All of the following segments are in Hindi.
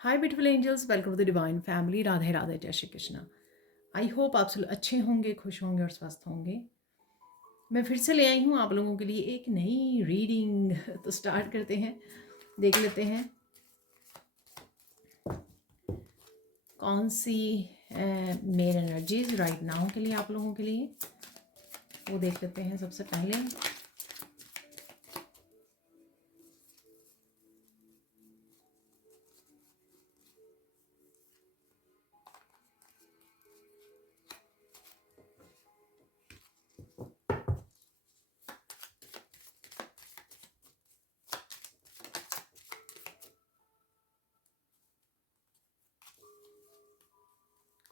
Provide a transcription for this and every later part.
Hi beautiful angels, welcome to the divine family. Radhe Radhe, जय श्री कृष्णा। आई होप आप सब अच्छे होंगे, खुश होंगे और स्वस्थ होंगे। मैं फिर से ले आई हूँ आप लोगों के लिए एक नई रीडिंग। तो स्टार्ट करते हैं, देख लेते हैं कौन सी मेन एनर्जीज राइट नाउ के लिए आप लोगों के लिए, वो देख लेते हैं सबसे पहले।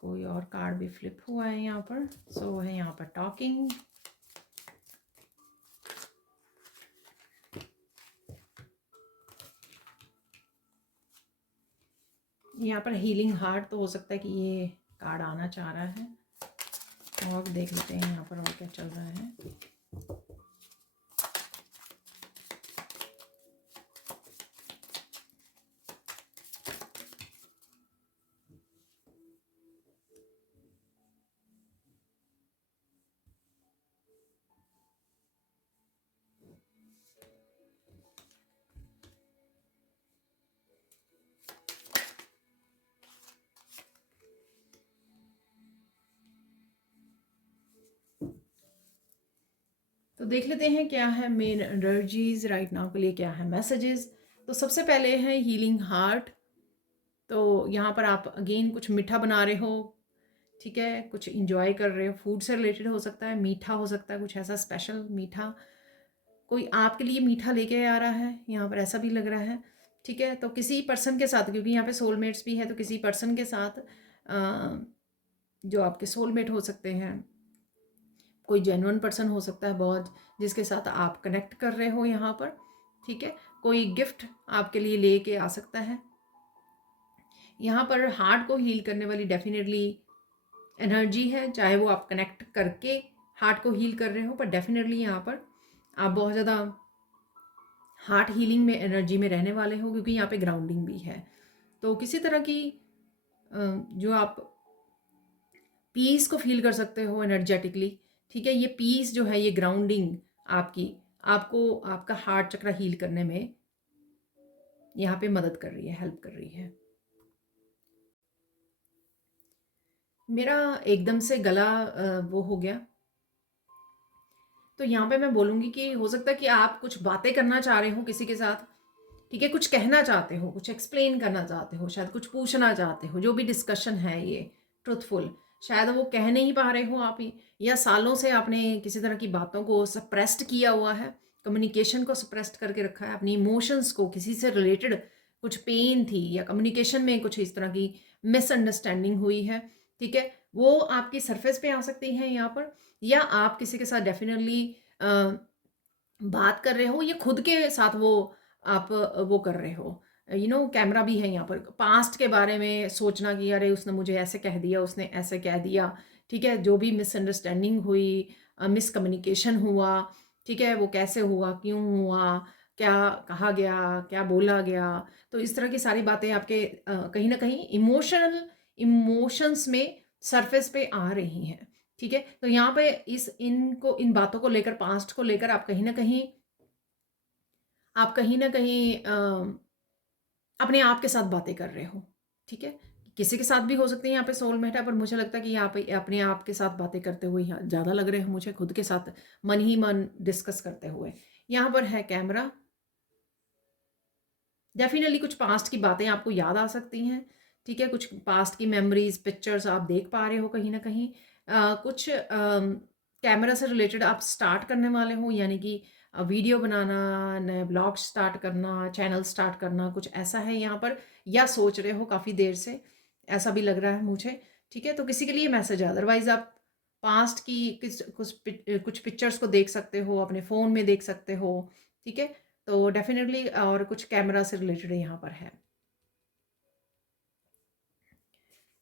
कोई और कार्ड भी फ्लिप हुआ है यहाँ पर। सो है यहाँ पर टॉकिंग, यहाँ पर हीलिंग हार्ट। तो हो सकता है कि ये कार्ड आना चाह रहा है। और देख लेते हैं यहाँ पर और क्या चल रहा है। तो देख लेते हैं क्या है मेन एनर्जीज राइट नाउ के लिए, क्या है मैसेजेस। तो सबसे पहले है हीलिंग हार्ट। तो यहाँ पर आप अगेन कुछ मीठा बना रहे हो, ठीक है, कुछ इंजॉय कर रहे हो, फूड से रिलेटेड हो सकता है, मीठा हो सकता है, कुछ ऐसा स्पेशल मीठा कोई आपके लिए मीठा लेके आ रहा है, यहाँ पर ऐसा भी लग रहा है। ठीक है, तो किसी पर्सन के साथ, क्योंकि यहाँ पे सोलमेट्स भी है, तो किसी पर्सन के साथ जो आपके सोलमेट हो सकते हैं, कोई जेन्युइन पर्सन हो सकता है बहुत, जिसके साथ आप कनेक्ट कर रहे हो यहाँ पर। ठीक है, कोई गिफ्ट आपके लिए लेके आ सकता है। यहाँ पर हार्ट को हील करने वाली डेफिनेटली एनर्जी है, चाहे वो आप कनेक्ट करके हार्ट को हील कर रहे हो, पर डेफिनेटली यहाँ पर आप बहुत ज़्यादा हार्ट हीलिंग में एनर्जी में रहने वाले हो, क्योंकि यहाँ पे ग्राउंडिंग भी है। तो किसी तरह की जो आप पीस को फील कर सकते हो एनर्जेटिकली। ठीक है, ये पीस जो है, ये ग्राउंडिंग आपकी, आपको आपका हार्ट चक्र हील करने में यहाँ पे मदद कर रही है, हेल्प कर रही है। मेरा एकदम से गला वो हो गया, तो यहाँ पे मैं बोलूँगी कि हो सकता है कि आप कुछ बातें करना चाह रहे हो किसी के साथ। ठीक है, कुछ कहना चाहते हो, कुछ एक्सप्लेन करना चाहते हो, शायद कुछ पूछना चाहते हो, जो भी डिस्कशन है ये ट्रुथफुल, शायद वो कह नहीं पा रहे हो आप ही, या सालों से आपने किसी तरह की बातों को सप्रेस्ड किया हुआ है, कम्युनिकेशन को सप्रेस्ड करके रखा है, अपनी इमोशंस को, किसी से रिलेटेड कुछ पेन थी या कम्युनिकेशन में कुछ इस तरह की मिसअंडरस्टैंडिंग हुई है। ठीक है, वो आपकी सरफेस पे आ सकती है यहाँ पर, या आप किसी के साथ डेफिनेटली बात कर रहे हो, या खुद के साथ वो आप वो कर रहे हो। कैमरा भी है यहाँ पर, पास्ट के बारे में सोचना कि अरे उसने मुझे ऐसे कह दिया, उसने ऐसे कह दिया। ठीक है, जो भी मिसअंडरस्टैंडिंग हुई, मिसकम्युनिकेशन हुआ, ठीक है, वो कैसे हुआ, क्यों हुआ, क्या कहा गया, क्या बोला गया। तो इस तरह की सारी बातें आपके कहीं ना कहीं इमोशंस में सरफेस पे आ रही हैं। ठीक है, तो यहाँ पे इन बातों को लेकर, पास्ट को लेकर आप कहीं ना कहीं अपने आप के साथ बातें कर रहे हो। ठीक है, किसी के साथ भी हो सकते हैं यहाँ पे सोलमेट है, पर मुझे लगता है कि यहाँ पे अपने आप के साथ बातें करते हुए यहाँ ज़्यादा लग रहे हैं मुझे, खुद के साथ मन ही मन डिस्कस करते हुए। यहाँ पर है कैमरा, डेफिनेटली कुछ पास्ट की बातें आपको याद आ सकती हैं। ठीक है, कुछ पास्ट की मेमोरीज, पिक्चर्स आप देख पा रहे हो कहीं ना कहीं। कुछ कैमरा से रिलेटेड आप स्टार्ट करने वाले हो, यानी कि वीडियो बनाना, नए ब्लॉग स्टार्ट करना, चैनल स्टार्ट करना, कुछ ऐसा है यहाँ पर, या सोच रहे हो काफ़ी देर से, ऐसा भी लग रहा है मुझे। ठीक है, तो किसी के लिए मैसेज है, अदरवाइज आप पास्ट की कुछ पिक्चर्स को देख सकते हो, अपने फ़ोन में देख सकते हो। ठीक है, तो डेफिनेटली और कुछ कैमरा से रिलेटेड यहाँ पर है,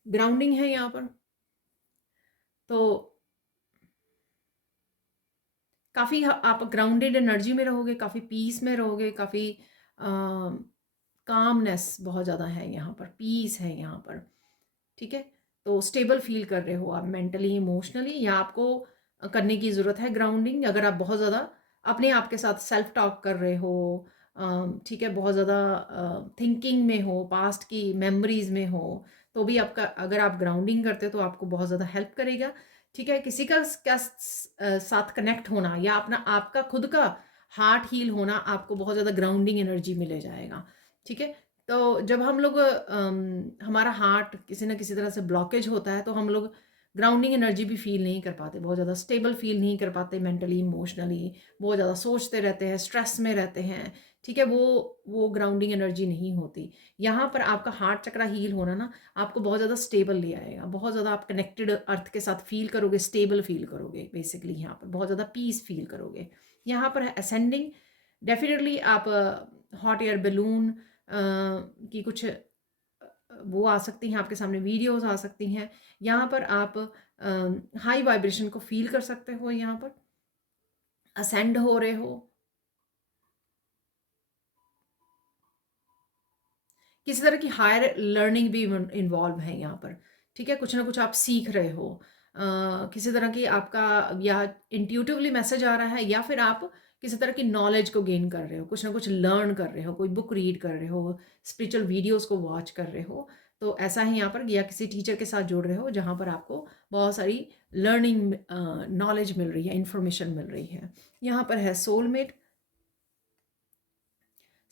ग्राउंडिंग है यहाँ पर। तो काफ़ी आप ग्राउंडेड एनर्जी में रहोगे, काफ़ी पीस में रहोगे, काफ़ी कामनेस बहुत ज़्यादा है यहाँ पर, पीस है यहाँ पर, ठीक है। तो स्टेबल फील कर रहे हो आप मेंटली, इमोशनली, या आपको करने की ज़रूरत है ग्राउंडिंग। अगर आप बहुत ज़्यादा अपने आप के साथ सेल्फ टॉक कर रहे हो, ठीक है, बहुत ज़्यादा थिंकिंग में हो, पास्ट की मेमोरीज में हो, तो भी आपका, अगर आप ग्राउंडिंग करते हो तो आपको बहुत ज़्यादा हेल्प करेगा, ठीक है। किसी का साथ कनेक्ट होना या अपना आपका खुद का हार्ट हील होना, आपको बहुत ज़्यादा ग्राउंडिंग एनर्जी मिले जाएगा, ठीक है। तो जब हम लोग हमारा हार्ट किसी ना किसी तरह से ब्लॉकेज होता है, तो हम लोग ग्राउंडिंग एनर्जी भी फील नहीं कर पाते, बहुत ज़्यादा स्टेबल फील नहीं कर पाते मेंटली, इमोशनली, बहुत ज़्यादा सोचते रहते हैं, स्ट्रेस में रहते हैं, ठीक है। वो ग्राउंडिंग एनर्जी नहीं होती। यहाँ पर आपका हार्ट चक्रा हील होना ना, आपको बहुत ज़्यादा स्टेबल ले आएगा, बहुत ज़्यादा आप कनेक्टेड अर्थ के साथ फील करोगे, स्टेबल फील करोगे, बेसिकली यहाँ पर बहुत ज़्यादा पीस फील करोगे। यहाँ पर है असेंडिंग, डेफिनेटली आप हॉट एयर बैलून की कुछ वो आ सकती हैं आपके सामने, वीडियोस आ सकती हैं। यहाँ पर आप हाई वाइब्रेशन को फील कर सकते हो, यहाँ पर असेंड हो रहे हो, किसी तरह की हायर लर्निंग भी इन्वॉल्व है यहाँ पर, ठीक है। कुछ ना कुछ आप सीख रहे हो, किसी तरह की आपका या इंट्यूटिवली मैसेज आ रहा है, या फिर आप किसी तरह की नॉलेज को गेन कर रहे हो, कुछ ना कुछ लर्न कर रहे हो, कोई बुक रीड कर रहे हो, स्पिरिचुअल वीडियोस को वॉच कर रहे हो। तो ऐसा ही यहाँ पर, या किसी टीचर के साथ जुड़ रहे हो जहाँ पर आपको बहुत सारी लर्निंग नॉलेज मिल रही है, इंफॉर्मेशन मिल रही है। यहाँ पर है सोलमेट,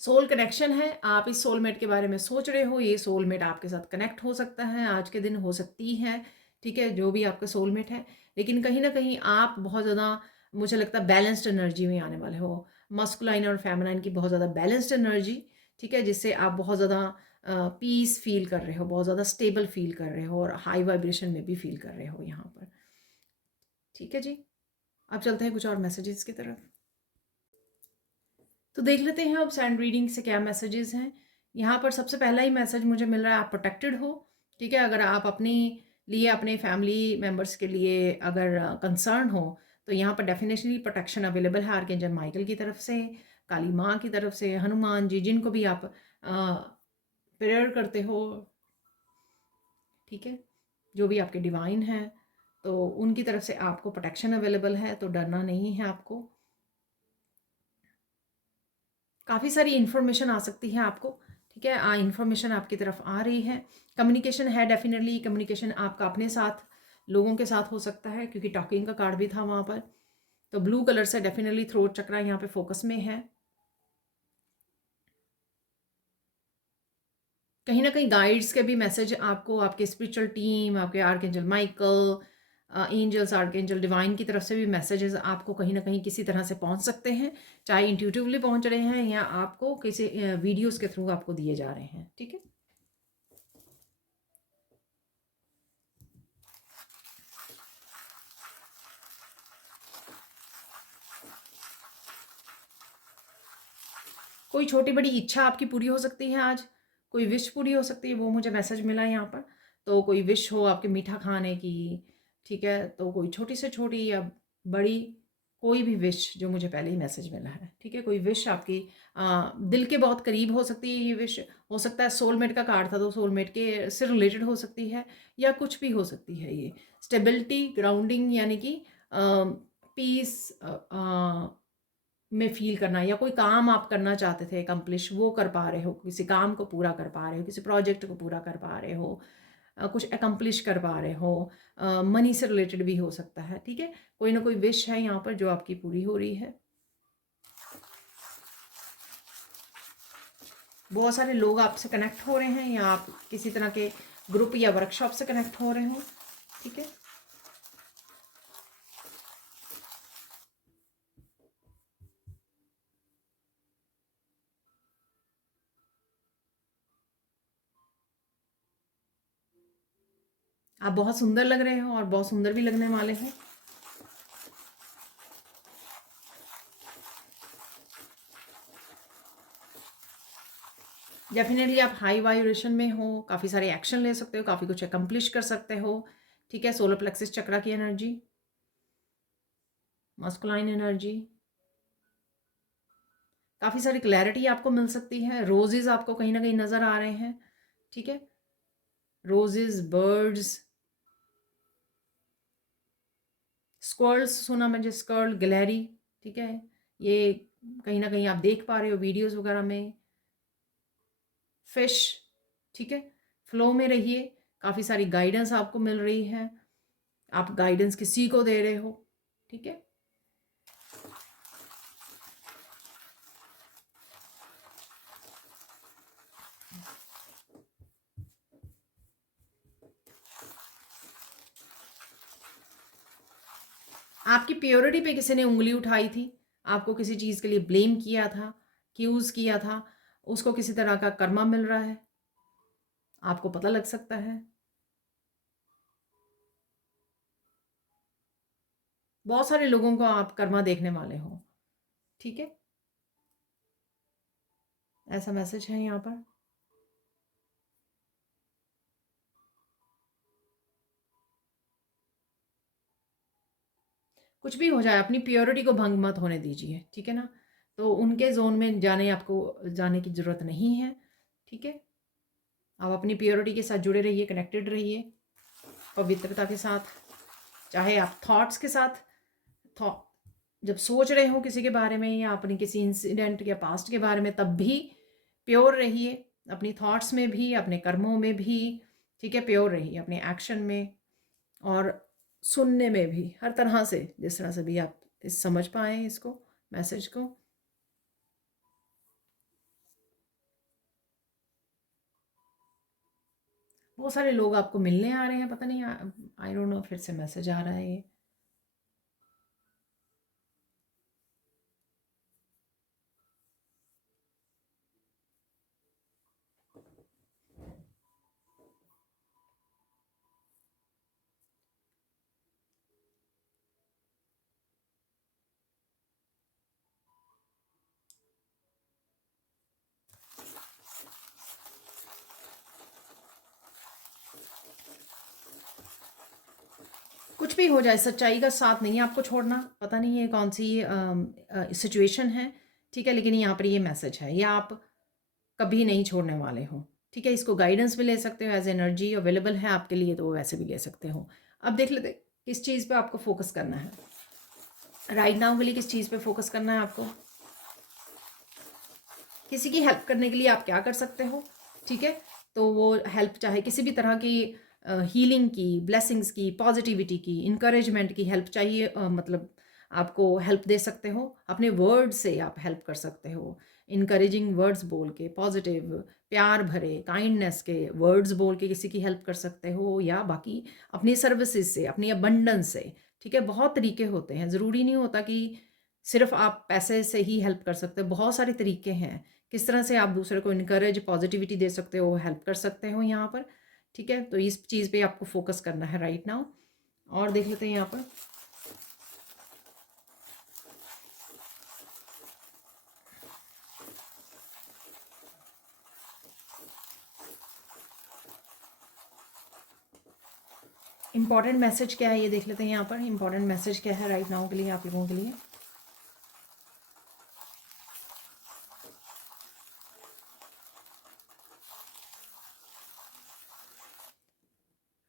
सोल कनेक्शन है। आप इस सोलमेट के बारे में सोच रहे हो, ये सोलमेट आपके साथ कनेक्ट हो सकता है, आज के दिन हो सकती है, ठीक है, जो भी आपका सोलमेट है। लेकिन कहीं ना कहीं आप बहुत ज़्यादा, मुझे लगता है, बैलेंस्ड एनर्जी में आने वाले हो, मस्कुलाइन और फेमिनाइन की बहुत ज़्यादा बैलेंस्ड एनर्जी, ठीक है, जिससे आप बहुत ज़्यादा पीस फील कर रहे हो, बहुत ज़्यादा स्टेबल फील कर रहे हो, और हाई वाइब्रेशन में भी फील कर रहे हो यहाँ पर, ठीक है जी। अब चलते हैं कुछ और मैसेजेस की तरफ। तो देख लेते हैं अब सैंड रीडिंग से क्या मैसेजेस हैं। यहाँ पर सबसे पहला ही मैसेज मुझे मिल रहा है, आप प्रोटेक्टेड हो, ठीक है। अगर आप अपने लिए, अपने फैमिली मेम्बर्स के लिए अगर कंसर्न हो, तो यहाँ पर डेफिनेटली प्रोटेक्शन अवेलेबल है आर्कएंजल माइकल की तरफ से, काली माँ की तरफ से, हनुमान जी, जिनको भी आप प्रेयर करते हो, ठीक है, जो भी आपके डिवाइन है, तो उनकी तरफ से आपको प्रोटेक्शन अवेलेबल है, तो डरना नहीं है आपको। काफ़ी सारी इन्फॉर्मेशन आ सकती है आपको, ठीक है, इन्फॉर्मेशन आपकी तरफ आ रही है। कम्युनिकेशन है, डेफिनेटली कम्युनिकेशन आपका अपने साथ, लोगों के साथ हो सकता है, क्योंकि टॉकिंग का कार्ड भी था वहाँ पर। तो ब्लू कलर से डेफिनेटली थ्रोट चक्रा यहाँ पे फोकस में है। कहीं ना कहीं गाइड्स के भी मैसेज आपको, आपके स्पिरिचुअल टीम, आपके archangel Michael, angels, archangel divine की तरफ से भी मैसेजेस आपको कहीं ना कहीं किसी तरह से पहुंच सकते हैं, चाहे इंट्यूटिवली पहुंच रहे हैं या आपको किसी वीडियोस के थ्रू आपको दिए जा रहे हैं, ठीक है। कोई छोटी बड़ी इच्छा आपकी पूरी हो सकती है आज, कोई विश पूरी हो सकती है, वो मुझे मैसेज मिला है यहाँ पर। तो कोई विश हो आपके मीठा खाने की, ठीक है, तो कोई छोटी से छोटी या बड़ी, कोई भी विश जो मुझे पहले ही मैसेज मिला है, ठीक है। कोई विश आपकी दिल के बहुत करीब हो सकती है, ये विश हो सकता है, सोलमेट का कार्ड था तो सोलमेट के से रिलेटेड हो सकती है, या कुछ भी हो सकती है। ये स्टेबिलिटी, ग्राउंडिंग, यानी कि पीस में फील करना, या कोई काम आप करना चाहते थे अकम्प्लिश, वो कर पा रहे हो, किसी काम को पूरा कर पा रहे हो, किसी प्रोजेक्ट को पूरा कर पा रहे हो, कुछ अकम्प्लिश कर पा रहे हो, मनी से रिलेटेड भी हो सकता है, ठीक है। कोई ना कोई विश है यहाँ पर जो आपकी पूरी हो रही है। बहुत सारे लोग आपसे कनेक्ट हो रहे हैं, या आप किसी तरह के ग्रुप या वर्कशॉप से कनेक्ट हो रहे हो, ठीक है। आप बहुत सुंदर लग रहे हो और बहुत सुंदर भी लगने वाले हैं। डेफिनेटली आप हाई वाइब्रेशन में हो, काफ़ी सारे एक्शन ले सकते हो, काफ़ी कुछ अकम्प्लिश कर सकते हो, ठीक है। सोलर प्लेक्सिस चक्रा की एनर्जी, मस्कुलाइन एनर्जी, काफ़ी सारी क्लैरिटी आपको मिल सकती है। रोजेज़ आपको कहीं ना कहीं नज़र आ रहे हैं, ठीक है, रोजेज़, बर्ड्स, स्क्वर्ल्स सुना मुझे, स्क्वर्ल, गिलहरी, ठीक है, ये कहीं ना कहीं आप देख पा रहे हो वीडियोस वगैरह में। फिश, ठीक है, फ्लो में रहिए, काफ़ी सारी गाइडेंस आपको मिल रही है, आप गाइडेंस किसी को दे रहे हो, ठीक है। आपकी प्योरिटी पे किसी ने उंगली उठाई थी, आपको किसी चीज़ के लिए ब्लेम किया था, क्यूज किया था, उसको किसी तरह का कर्मा मिल रहा है, आपको पता लग सकता है। बहुत सारे लोगों को आप कर्मा देखने वाले हो, ठीक है, ऐसा मैसेज है यहाँ पर। कुछ भी हो जाए अपनी प्योरिटी को भंग मत होने दीजिए, ठीक है ना। तो उनके जोन में आपको जाने की ज़रूरत नहीं है, ठीक है। आप अपनी प्योरिटी के साथ जुड़े रहिए, कनेक्टेड रहिए पवित्रता के साथ, चाहे आप थॉट्स के साथ, जब सोच रहे हो किसी के बारे में या अपनी किसी इंसिडेंट या पास्ट के बारे में, तब भी प्योर रहिए, अपनी थॉट्स में भी, अपने कर्मों में भी, ठीक है, प्योर रहिए अपने एक्शन में और सुनने में भी, हर तरह से, जिस तरह से भी आप समझ पाए इसको, मैसेज को। बहुत सारे लोग आपको मिलने आ रहे हैं, पता नहीं, आई डोंट नो, फिर से मैसेज आ रहा है ये। कुछ भी हो जाए, सच्चाई का साथ नहीं है आपको छोड़ना, पता नहीं है कौन सी सिचुएशन है, ठीक है, लेकिन यहाँ पर ये मैसेज है, ये आप कभी नहीं छोड़ने वाले हो, ठीक है। इसको गाइडेंस भी ले सकते हो, एज एनर्जी अवेलेबल है आपके लिए, तो वैसे भी ले सकते हो। अब देख लेते किस चीज़ पे आपको फोकस करना है राइट नाउ के लिए, किस चीज़ पे फोकस करना है आपको। किसी की हेल्प करने के लिए आप क्या कर सकते हो, ठीक है, तो वो हेल्प चाहे किसी भी तरह की, हीलिंग की, ब्लेसिंग्स की, पॉजिटिविटी की, इंकरेजमेंट की हेल्प चाहिए, मतलब आपको हेल्प दे सकते हो, अपने वर्ड से आप हेल्प कर सकते हो, इनकरेजिंग वर्ड्स बोल के, पॉजिटिव, प्यार भरे, काइंडनेस के वर्ड्स बोल के किसी की हेल्प कर सकते हो, या बाकी अपनी सर्विसेज से, अपनी अबंडेंस से, ठीक है। बहुत तरीके होते हैं, ज़रूरी नहीं होता कि सिर्फ आप पैसे से ही हेल्प कर सकते हो, बहुत सारे तरीके हैं किस तरह से आप दूसरे को इनकरेज, पॉजिटिविटी दे सकते हो, हेल्प कर सकते हो यहाँ पर, ठीक है। तो इस चीज़ पे आपको फोकस करना है राइट नाउ। और देख लेते हैं यहाँ पर, इंपॉर्टेंट मैसेज क्या है ये देख लेते हैं यहाँ पर, इंपॉर्टेंट मैसेज क्या है राइट नाउ के लिए, आप लोगों के लिए।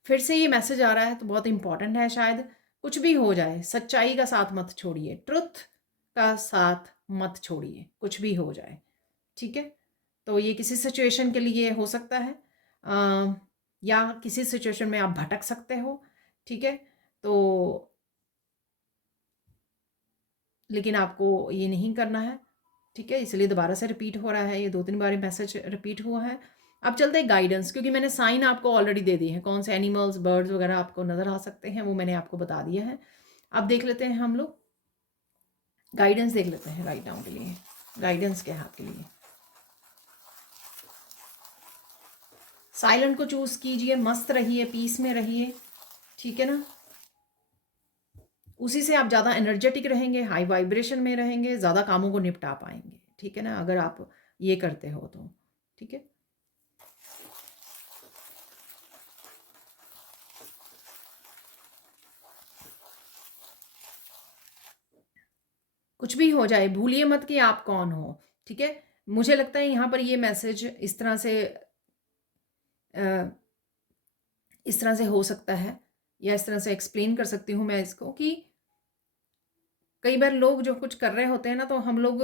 फिर से ये मैसेज आ रहा है तो बहुत इंपॉर्टेंट है शायद। कुछ भी हो जाए, सच्चाई का साथ मत छोड़िए, ट्रुथ का साथ मत छोड़िए, कुछ भी हो जाए, ठीक है। तो ये किसी सिचुएशन के लिए हो सकता है, या किसी सिचुएशन में आप भटक सकते हो, ठीक है। तो लेकिन आपको ये नहीं करना है, ठीक है, इसलिए दोबारा से रिपीट हो रहा है, ये 2-3 बार मैसेज रिपीट हुआ है। अब चलते हैं गाइडेंस, क्योंकि मैंने साइन आपको ऑलरेडी दे दिए हैं, कौन से एनिमल्स, बर्ड्स वगैरह आपको नज़र आ सकते हैं, वो मैंने आपको बता दिया है। अब देख लेते हैं हम लोग गाइडेंस, देख लेते हैं राइट नाउ के लिए गाइडेंस क्या है आपके लिए। साइलेंट को चूज कीजिए, मस्त रहिए, पीस में रहिए, ठीक है ना। उसी से आप ज़्यादा एनर्जेटिक रहेंगे, हाई वाइब्रेशन में रहेंगे, ज़्यादा कामों को निपटा पाएंगे, ठीक है ना, अगर आप ये करते हो तो, ठीक है। कुछ भी हो जाए, भूलिए मत कि आप कौन हो, ठीक है, मुझे लगता है यहाँ पर ये मैसेज इस तरह से हो सकता है, या इस तरह से एक्सप्लेन कर सकती हूँ मैं इसको कि कई बार लोग जो कुछ कर रहे होते हैं ना, तो हम लोग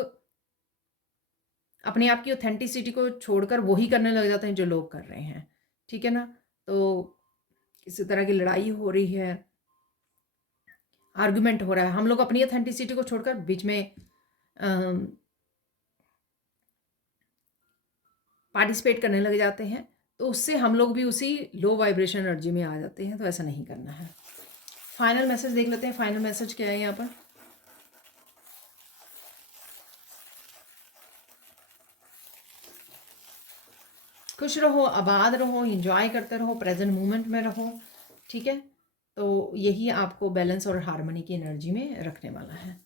अपने आप की ऑथेंटिसिटी को छोड़कर वही करने लग जाते हैं जो लोग कर रहे हैं, ठीक है ना। तो किसी तरह की लड़ाई हो रही है, आर्गुमेंट हो रहा है, हम लोग अपनी ऑथेंटिसिटी को छोड़कर बीच में पार्टिसिपेट करने लग जाते हैं, तो उससे हम लोग भी उसी लो वाइब्रेशन एनर्जी में आ जाते हैं। तो ऐसा नहीं करना है। फाइनल मैसेज देख लेते हैं, फाइनल मैसेज क्या है यहाँ पर। खुश रहो, आबाद रहो, एंजॉय करते रहो, प्रेजेंट मोमेंट में रहो, ठीक है। तो यही आपको बैलेंस और हार्मनी की एनर्जी में रखने वाला है।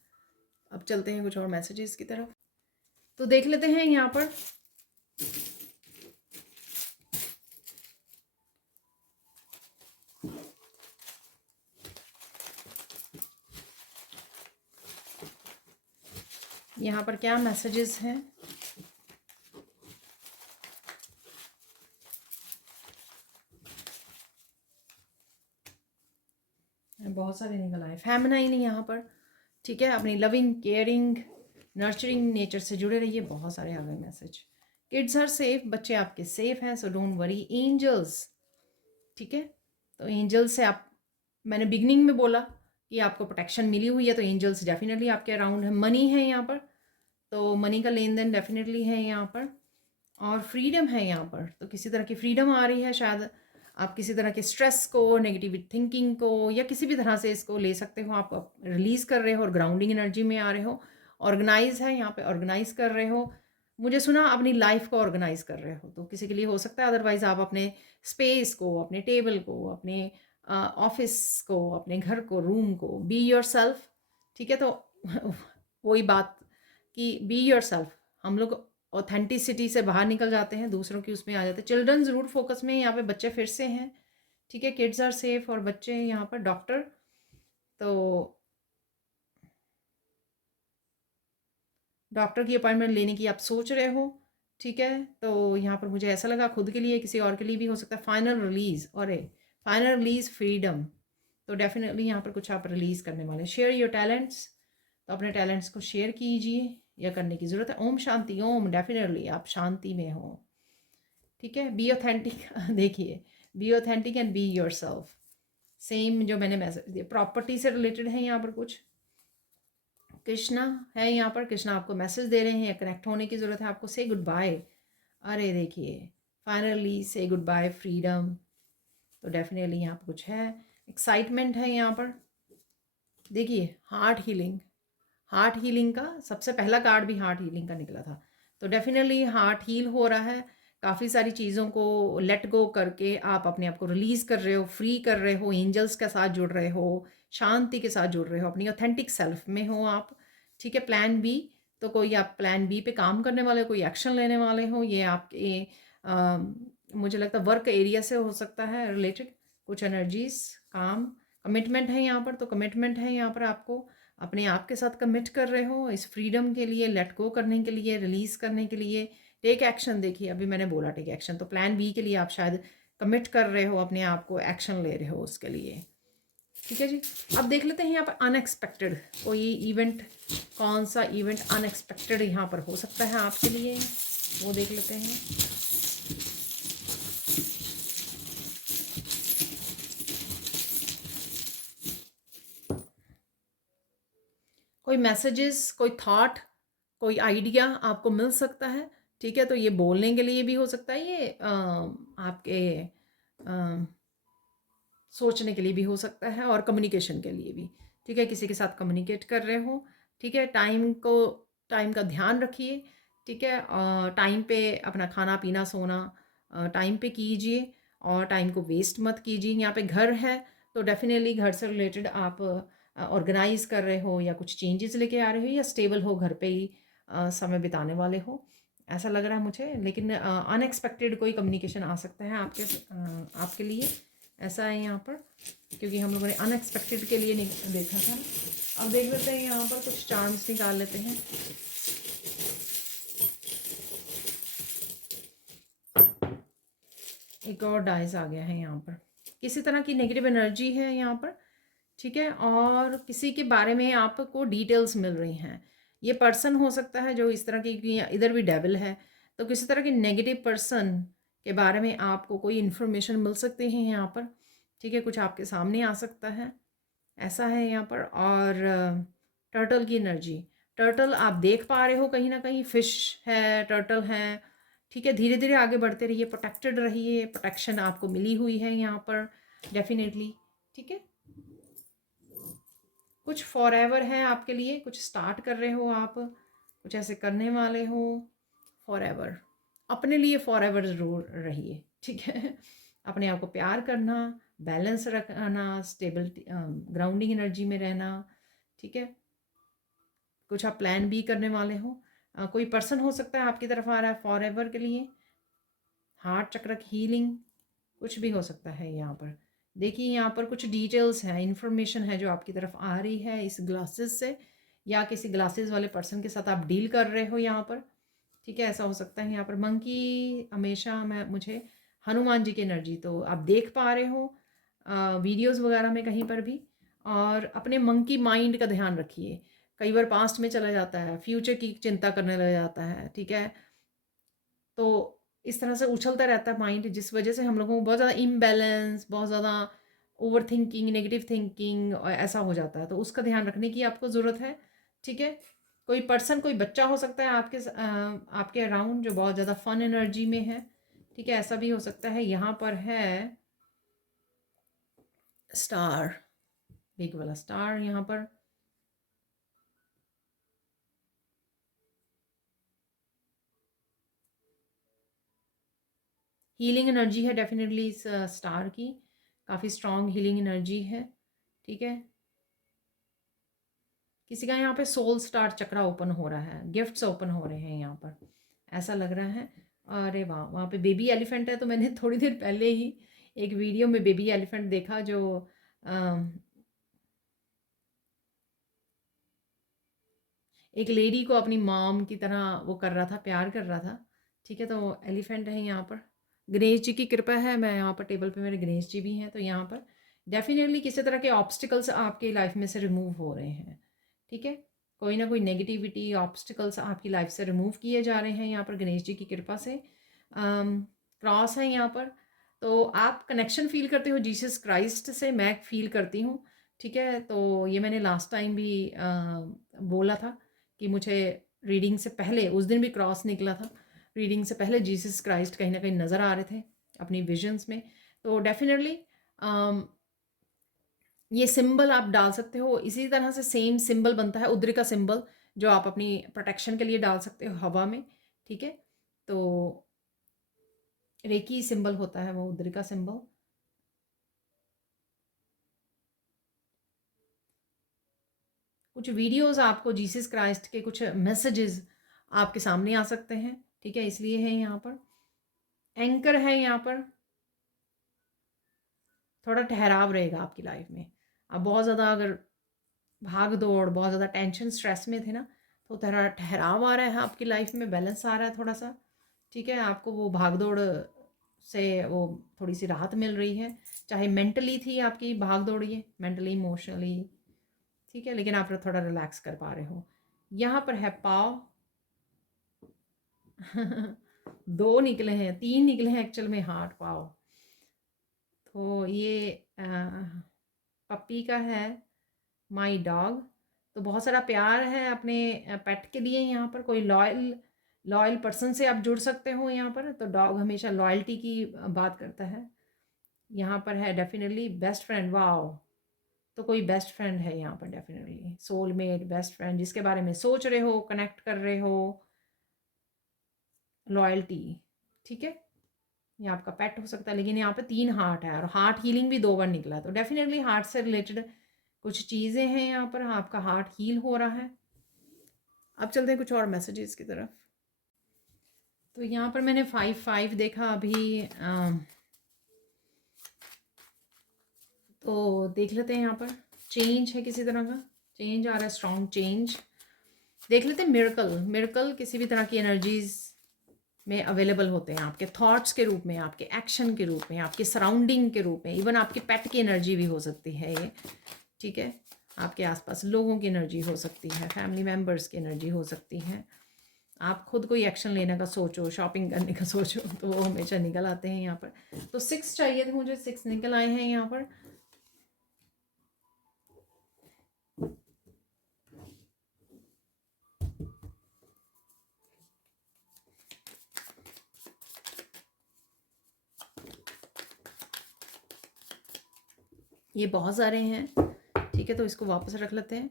अब चलते हैं कुछ और मैसेजेस की तरफ। तो देख लेते हैं यहाँ पर क्या मैसेजेस हैं। बहुत सारे निकल आए। फेमिनाइन यहाँ पर, ठीक है। अपनी लविंग, केयरिंग, नर्चरिंग नेचर से जुड़े रहिए। बहुत सारे आ गए मैसेज। किड्स आर सेफ, बच्चे आपके सेफ हैं, सो डोंट वरी। एंजल्स, ठीक है। तो एंजल्स से आप, मैंने बिगनिंग में बोला कि आपको प्रोटेक्शन मिली हुई है, तो एंजल्स डेफिनेटली आपके अराउंड है। मनी है यहाँ पर, तो मनी का लेन देन डेफिनेटली है यहाँ पर। और फ्रीडम है यहाँ पर, तो किसी तरह की फ्रीडम आ रही है। शायद आप किसी तरह के स्ट्रेस को, नेगेटिव थिंकिंग को, या किसी भी तरह से इसको ले सकते हो, आप रिलीज़ कर रहे हो और ग्राउंडिंग एनर्जी में आ रहे हो। ऑर्गेनाइज है यहाँ पे, ऑर्गेनाइज कर रहे हो। मुझे सुना अपनी लाइफ को ऑर्गेनाइज कर रहे हो, तो किसी के लिए हो सकता है। अदरवाइज़ आप अपने स्पेस को, अपने टेबल को, अपने ऑफिस को, अपने घर को, रूम को, बी योर सेल्फ, ठीक है। तो वही बात कि बी योर सेल्फ, हम लोग ऑथेंटिसिटी से बाहर निकल जाते हैं, दूसरों की उसमें आ जाते हैं। चिल्ड्रन ज़रूर फोकस में, यहाँ पे बच्चे फिर से हैं, ठीक है। किड्स आर सेफ और बच्चे हैं यहाँ पर। डॉक्टर, तो डॉक्टर की अपॉइंटमेंट लेने की आप सोच रहे हो, ठीक है। तो यहाँ पर मुझे ऐसा लगा खुद के लिए, किसी और के लिए भी हो सकता है। फाइनल रिलीज, और फाइनल रिलीज, फ्रीडम। तो डेफिनेटली यहाँ पर कुछ आप रिलीज करने वाले। शेयर योर टैलेंट्स, तो अपने टैलेंट्स को शेयर कीजिए, या करने की ज़रूरत है। ओम शांति ओम, डेफिनेटली आप शांति में हो, ठीक है। बी ऑथेंटिक देखिए, be authentic and be your self. Same जो मैंने मैसेज दिया, प्रॉपर्टी से रिलेटेड है यहाँ पर कुछ। कृष्णा है यहाँ पर, कृष्णा आपको मैसेज दे रहे हैं, या कनेक्ट होने की ज़रूरत है आपको। से गुड बाय, अरे देखिए, फाइनली से गुड बाय, फ्रीडम। तो डेफिनेटली यहाँ पर कुछ है। एक्साइटमेंट है यहाँ पर। देखिए, हार्ट हीलिंग, हार्ट हीलिंग का सबसे पहला कार्ड भी हार्ट हीलिंग का निकला था। तो डेफिनेटली हार्ट हील हो रहा है। काफ़ी सारी चीज़ों को लेट गो करके आप अपने आप को रिलीज़ कर रहे हो, फ्री कर रहे हो, एंजल्स के साथ जुड़ रहे हो, शांति के साथ जुड़ रहे हो, अपनी ऑथेंटिक सेल्फ में हो आप, ठीक है। प्लान बी, तो कोई आप प्लान बी पे काम करने वाले, कोई एक्शन लेने वाले हो। ये आपके मुझे लगता है वर्क एरिया से हो सकता है रिलेटेड कुछ एनर्जीज, काम, कमिटमेंट है यहाँ पर। तो कमिटमेंट है यहाँ पर, आपको अपने आप के साथ कमिट कर रहे हो इस फ्रीडम के लिए, लेट गो करने के लिए, रिलीज़ करने के लिए। टेक एक्शन, देखिए अभी मैंने बोला टेक एक्शन, तो प्लान बी के लिए आप शायद कमिट कर रहे हो अपने आप को, एक्शन ले रहे हो उसके लिए, ठीक है जी। अब देख लेते हैं यहाँ पर अनएक्सपेक्टेड कोई इवेंट, कौन सा इवेंट अनएक्सपेक्टेड यहाँ पर हो सकता है आपके लिए, वो देख लेते हैं। कोई मैसेजेस, कोई थॉट, कोई आइडिया आपको मिल सकता है, ठीक है। तो ये बोलने के लिए भी हो सकता है, ये आपके सोचने के लिए भी हो सकता है, और कम्युनिकेशन के लिए भी, ठीक है। किसी के साथ कम्युनिकेट कर रहे हो, ठीक है। टाइम का ध्यान रखिए, ठीक है। टाइम पे अपना खाना पीना सोना टाइम पे कीजिए, और टाइम को वेस्ट मत कीजिए। यहाँ पे घर है, तो डेफिनेटली घर से रिलेटेड आप ऑर्गेनाइज कर रहे हो, या कुछ चेंजेस लेके आ रहे हो, या स्टेबल हो, घर पे ही समय बिताने वाले हो, ऐसा लग रहा है मुझे। लेकिन अनएक्सपेक्टेड कोई कम्युनिकेशन आ सकता है आपके लिए, ऐसा है यहाँ पर, क्योंकि हम लोगों ने अनएक्सपेक्टेड के लिए देखा था। अब देख लेते हैं यहाँ पर कुछ चांस निकाल लेते हैं। एक और डाइस आ गया है यहाँ पर। किसी तरह की नेगेटिव एनर्जी है यहाँ पर, ठीक है, और किसी के बारे में आपको डिटेल्स मिल रही हैं। ये पर्सन हो सकता है जो इस तरह की, इधर भी डेविल है, तो किसी तरह की नेगेटिव पर्सन के बारे में आपको कोई इन्फॉर्मेशन मिल सकती है यहाँ पर, ठीक है, कुछ आपके सामने आ सकता है, ऐसा है यहाँ पर। और टर्टल की एनर्जी, टर्टल आप देख पा रहे हो कहीं ना कहीं, फिश है, टर्टल है, ठीक है, धीरे धीरे आगे बढ़ते रहिए, प्रोटेक्टेड रहिए, प्रोटेक्शन आपको मिली हुई है यहाँ पर डेफिनेटली, ठीक है। कुछ फॉरएवर है आपके लिए, कुछ स्टार्ट कर रहे हो आप, कुछ ऐसे करने वाले हो फॉरएवर, अपने लिए फॉरएवर ज़रूर रहिए, ठीक है। अपने आप को प्यार करना, बैलेंस रखना, स्टेबल ग्राउंडिंग एनर्जी में रहना, ठीक है। कुछ आप प्लान भी करने वाले हो, कोई पर्सन हो सकता है आपकी तरफ आ रहा है फॉरएवर के लिए, हार्ट चक्र की हीलिंग, कुछ भी हो सकता है यहाँ पर। देखिए यहाँ पर कुछ डिटेल्स हैं, इंफॉर्मेशन है जो आपकी तरफ आ रही है इस ग्लासेस से, या किसी ग्लासेस वाले पर्सन के साथ आप डील कर रहे हो यहाँ पर, ठीक है, ऐसा हो सकता है। यहाँ पर मंकी हमेशा मुझे हनुमान जी की एनर्जी तो आप देख पा रहे हो वीडियोस वगैरह में कहीं पर भी। और अपने मंकी माइंड का ध्यान रखिए, कई बार पास्ट में चला जाता है, फ्यूचर की चिंता करने लग जाता है, ठीक है, तो इस तरह से उछलता रहता है माइंड, जिस वजह से हम लोगों को बहुत ज़्यादा इम्बैलेंस, बहुत ज़्यादा ओवर थिंकिंग, नेगेटिव थिंकिंग ऐसा हो जाता है, तो उसका ध्यान रखने की आपको ज़रूरत है, ठीक है। कोई पर्सन, कोई बच्चा हो सकता है आपके अराउंड जो बहुत ज़्यादा फन एनर्जी में है, ठीक है, ऐसा भी हो सकता है। यहाँ पर है स्टार, बिग वाला स्टार यहाँ पर, हीलिंग एनर्जी है डेफिनेटली इस स्टार की, काफ़ी स्ट्रॉन्ग हीलिंग एनर्जी है, ठीक है। किसी का यहाँ पे सोल स्टार चक्रा ओपन हो रहा है, गिफ्ट्स ओपन हो रहे हैं यहाँ पर, ऐसा लग रहा है। अरे वाह, वहाँ पे बेबी एलिफेंट है, तो मैंने थोड़ी देर पहले ही एक वीडियो में बेबी एलिफेंट देखा जो एक लेडी को अपनी मॉम की तरह वो कर रहा था, प्यार कर रहा था, ठीक है, तो एलिफेंट है यहाँ पर। गणेश जी की कृपा है, मैं यहाँ पर टेबल पे मेरे गणेश जी भी हैं, तो यहाँ पर डेफिनेटली किसी तरह के ऑब्स्टिकल्स आपकी लाइफ में से रिमूव हो रहे हैं, ठीक है, कोई ना कोई नेगेटिविटी, ऑब्स्टिकल्स आपकी लाइफ से रिमूव किए जा रहे हैं यहाँ पर गणेश जी की कृपा से। क्रॉस है यहाँ पर, तो आप कनेक्शन फील करते हो जीसस क्राइस्ट से, मैं फील करती हूँ, ठीक है, तो ये मैंने लास्ट टाइम भी बोला था कि मुझे रीडिंग से पहले, उस दिन भी क्रॉस निकला था, रीडिंग से पहले जीसस क्राइस्ट कहीं ना कहीं नज़र आ रहे थे अपनी विजन्स में, तो डेफिनेटली ये सिंबल आप डाल सकते हो। इसी तरह से सेम सिंबल बनता है उद्री का सिंबल, जो आप अपनी प्रोटेक्शन के लिए डाल सकते हो हवा में, ठीक है, तो रेकी सिंबल होता है वो उद्री का सिंबल। कुछ वीडियोस आपको जीसस क्राइस्ट के कुछ मैसेजेस आपके सामने आ सकते हैं, ठीक है, इसलिए है यहाँ पर एंकर है यहाँ पर, थोड़ा ठहराव रहेगा आपकी लाइफ में। अब बहुत ज़्यादा अगर भाग दौड़, बहुत ज़्यादा टेंशन, स्ट्रेस में थे ना, तो थोड़ा ठहराव आ रहा है आपकी लाइफ में, बैलेंस आ रहा है थोड़ा सा, ठीक है, आपको वो भाग दौड़ से वो थोड़ी सी राहत मिल रही है, चाहे मेंटली थी आपकी भाग दौड़, ये मेंटली इमोशनली, ठीक है, लेकिन आप थोड़ा रिलैक्स कर पा रहे हो। यहाँ पर है पाव दो निकले हैं, तीन निकले हैं एक्चुअल में, हार्ट पाव, तो ये पप्पी का है, माई डॉग, तो बहुत सारा प्यार है अपने पेट के लिए यहाँ पर। कोई लॉयल लॉयल पर्सन से आप जुड़ सकते हो यहाँ पर, तो डॉग हमेशा लॉयल्टी की बात करता है। यहाँ पर है डेफिनेटली बेस्ट फ्रेंड, वाओ, तो कोई बेस्ट फ्रेंड है यहाँ पर डेफिनेटली, सोलमेट, बेस्ट फ्रेंड, जिसके बारे में सोच रहे हो, कनेक्ट कर रहे हो, लॉयल्टी, ठीक है, ये आपका पेट हो सकता है। लेकिन यहाँ पे तीन हार्ट है और हार्ट हीलिंग भी दो बार निकला है, तो डेफिनेटली हार्ट से रिलेटेड कुछ चीज़ें हैं यहाँ पर, आपका हार्ट हील हो रहा है। अब चलते हैं कुछ और मैसेजेस की तरफ। तो यहाँ पर मैंने 5-5 देखा अभी, तो देख लेते हैं, यहाँ पर चेंज है, किसी तरह का चेंज आ रहा है, स्ट्रॉन्ग चेंज। देख लेते हैं मिरेकल, मिरेकल किसी भी तरह की एनर्जीज में अवेलेबल होते हैं, आपके थॉट्स के रूप में, आपके एक्शन के रूप में, आपके सराउंडिंग के रूप में, इवन आपके पेट की एनर्जी भी हो सकती है ये, ठीक है। आपके आसपास लोगों की एनर्जी हो सकती है, फैमिली मेम्बर्स की एनर्जी हो सकती है। आप खुद कोई एक्शन लेने का सोचो, शॉपिंग करने का सोचो, तो वो हमेशा निकल आते हैं यहाँ पर। तो 6 चाहिए थे मुझे, 6 निकल आए हैं यहाँ पर। ये बहुत सारे हैं, ठीक है, तो इसको वापस रख लेते हैं।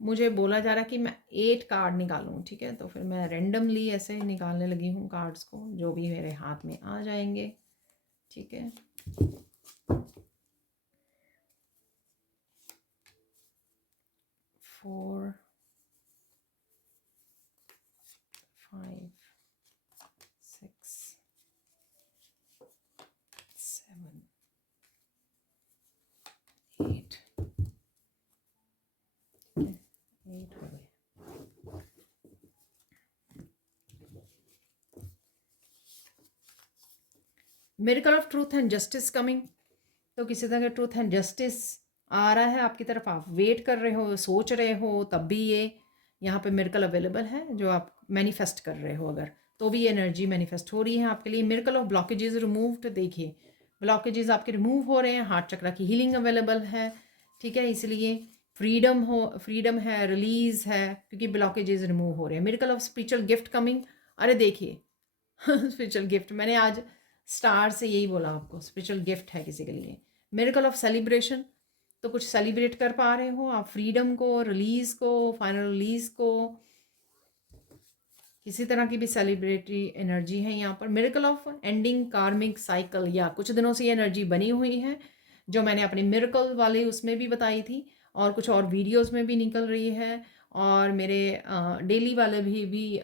मुझे बोला जा रहा है कि मैं 8 कार्ड निकालूं, ठीक है, तो फिर मैं रेंडमली ऐसे ही निकालने लगी हूँ कार्ड्स को, जो भी मेरे हाथ में आ जाएंगे, ठीक है। 4 5 6 7 8 8 हो गए। Miracle of truth and justice coming. तो किसी तरह का ट्रूथ एंड जस्टिस आ रहा है आपकी तरफ, आप वेट कर रहे हो, सोच रहे हो, तब भी ये यहाँ पे मिरेकल अवेलेबल है जो आप मैनिफेस्ट कर रहे हो, अगर तो भी ये एनर्जी मैनिफेस्ट हो रही है आपके लिए। मिरेकल ऑफ ब्लॉकेजेस रिमूव्ड, देखिए ब्लॉकेजेस आपके रिमूव हो रहे हैं, हार्ट चक्र की हीलिंग अवेलेबल है, ठीक है। इसलिए फ्रीडम है, रिलीज है, क्योंकि ब्लॉकेजेस रिमूव हो रहे हैं। Miracle of spiritual gift coming. अरे देखिए स्पिरिचुअल गिफ्ट, मैंने आज स्टार से यही बोला आपको, स्पिरिचुअल गिफ्ट है किसी के लिए। मिरेकल ऑफ सेलिब्रेशन, तो कुछ सेलिब्रेट कर पा रहे हो आप फ्रीडम को, रिलीज को, फाइनल रिलीज को, किसी तरह की भी सेलिब्रेटरी एनर्जी है यहाँ पर। मिरेकल ऑफ एंडिंग कार्मिक साइकिल, या कुछ दिनों से ये एनर्जी बनी हुई है, जो मैंने अपने मिरेकल वाले उसमें भी बताई थी, और कुछ और वीडियोस में भी निकल रही है, और मेरे डेली वाले भी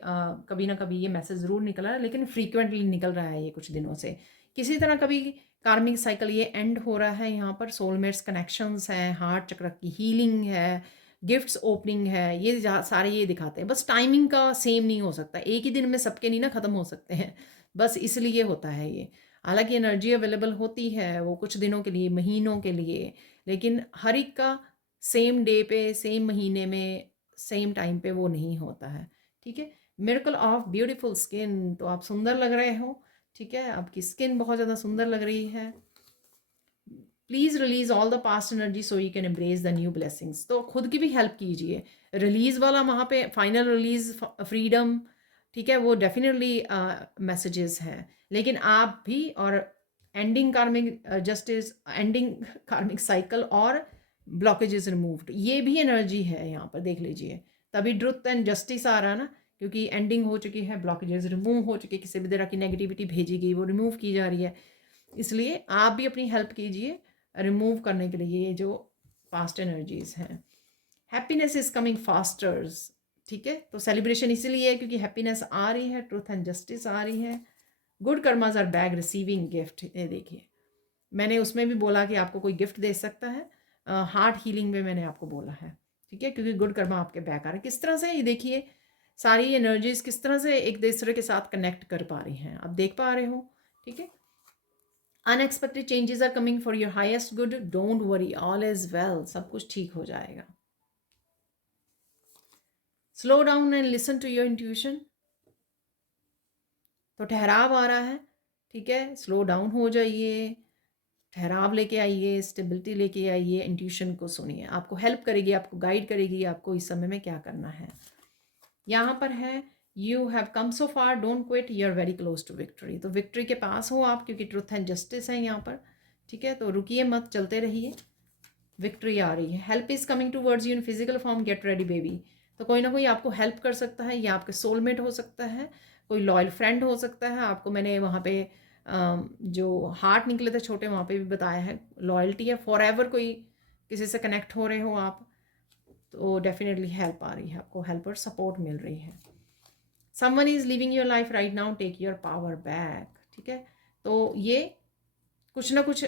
कभी ना कभी ये मैसेज ज़रूर निकल रहा है, लेकिन फ्रीक्वेंटली निकल रहा है ये कुछ दिनों से। किसी तरह कभी कार्मिक साइकिल ये एंड हो रहा है यहाँ पर। सोलमेट्स कनेक्शंस हैं, हार्ट चक्र की हीलिंग है, गिफ्ट्स ओपनिंग है, ये सारे ये दिखाते हैं। बस टाइमिंग का सेम नहीं हो सकता, एक ही दिन में सबके नहीं ना ख़त्म हो सकते हैं, बस इसलिए होता है ये। हालांकि एनर्जी अवेलेबल होती है वो कुछ दिनों के लिए, महीनों के लिए, लेकिन हर एक का सेम डे पे, सेम महीने में, सेम टाइम पे वो नहीं होता है, ठीक है। मिरेकल ऑफ ब्यूटीफुल स्किन, तो आप सुंदर लग रहे हो, ठीक है, आपकी स्किन बहुत ज़्यादा सुंदर लग रही है। Please release all the past energy so you can embrace the new blessings. तो खुद की भी हेल्प कीजिए, रिलीज वाला वहाँ पे फाइनल रिलीज, फ्रीडम, ठीक है, वो डेफिनेटली मैसेजेस हैं, लेकिन आप भी, और एंडिंग कार्मिक जस्टिस, एंडिंग कार्मिक साइकिल, और ब्लॉकेजेस रिमूव्ड, ये भी एनर्जी है यहाँ पर, देख लीजिए। तभी ट्रुथ एंड जस्टिस आ रहा है ना, क्योंकि एंडिंग हो चुकी है, ब्लॉकेजेस रिमूव हो चुकी है, किसी भी तरह की नेगेटिविटी भेजी गई वो रिमूव की जा रही है। इसलिए आप भी अपनी हेल्प कीजिए रिमूव करने के लिए ये जो पास्ट एनर्जीज हैं। हैप्पीनेस इज कमिंग फास्टर्स, ठीक है, तो सेलिब्रेशन इसीलिए है क्योंकि हैप्पीनेस आ रही है, ट्रूथ एंड जस्टिस आ रही है। Good karmas are bag receiving gift, ये देखिए मैंने उसमें भी बोला कि आपको कोई गिफ्ट दे सकता है, हार्ट हीलिंग में मैंने आपको बोला है, ठीक है, क्योंकि गुड कर्मा आपके बैक आ रहे हैं। किस तरह से ये देखिए सारी एनर्जीज किस तरह से एक दूसरे के साथ कनेक्ट कर पा रही हैं, आप देख पा रहे हो, ठीक है। Unexpected changes are coming for your highest good, don't worry, all is well, सब कुछ ठीक हो जाएगा। Slow down and listen to your intuition, तो ठहराव आ रहा है, ठीक है, स्लो डाउन हो जाइए, ठहराव लेके आइए, स्टेबिलिटी लेके आइए, इंट्यूशन को सुनिए, आपको हेल्प करेगी, आपको गाइड करेगी, आपको इस समय में क्या करना है। यहाँ पर है you have come so far, don't quit, you are very close to victory, तो विक्ट्री के पास हो आप, क्योंकि ट्रुथ एंड जस्टिस है यहाँ पर, ठीक है, तो रुकिए मत, चलते रहिए, विक्ट्री आ रही है। Help is coming towards you in physical form, get ready baby, तो कोई ना कोई आपको हेल्प कर सकता है, या आपके सोलमेट हो सकता है, कोई लॉयल फ्रेंड हो सकता है आपको। मैंने वहाँ पे जो हार्ट निकले थे छोटे, वहाँ पे भी बताया है, लॉयल्टी है, फॉर एवर कोई किसी से कनेक्ट हो रहे हो आप, तो डेफिनेटली हेल्प आ रही है आपको, हेल्प और सपोर्ट मिल रही है। Someone is living your life right now, take your power back, ठीक है, तो ये कुछ ना कुछ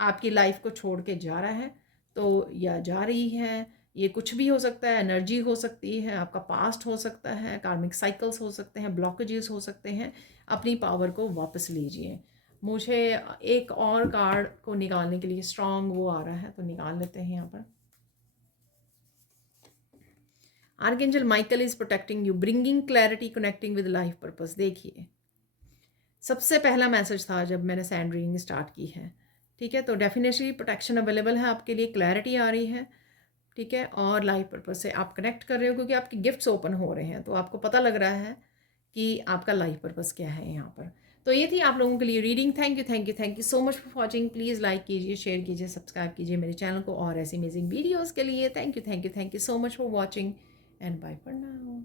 आपकी लाइफ को छोड़ के जा रहा है, तो या जा रही है, ये कुछ भी हो सकता है, एनर्जी हो सकती है, आपका पास्ट हो सकता है, कार्मिक साइकिल्स हो सकते हैं, ब्लॉकेजेस हो सकते हैं। अपनी पावर को वापस लीजिए। मुझे एक और कार्ड को निकालने के लिए स्ट्रॉन्ग वो आ रहा है, तो निकाल लेते हैं यहाँ पर। Archangel Michael is protecting you, bringing clarity, connecting with life purpose. देखिए, सबसे पहला मैसेज था जब मैंने सैंड रीडिंग स्टार्ट की है, ठीक है, तो डेफिनेटली प्रोटेक्शन अवेलेबल है आपके लिए, क्लैरिटी आ रही है, ठीक है, और लाइफ पर्पस से आप कनेक्ट कर रहे हो क्योंकि आपके गिफ्ट्स ओपन हो रहे हैं, तो आपको पता लग रहा है कि आपका लाइफ पर्पस क्या है यहाँ पर। तो ये थी आप लोगों के लिए reading. Thank you, thank you, thank you so much for watching. Please like कीजिए, शेयर कीजिए, सब्सक्राइब कीजिए मेरे चैनल को और ऐसी अमेजिंग वीडियोज़ के लिए। Thank you, thank you, thank you so much for watching and bye for now.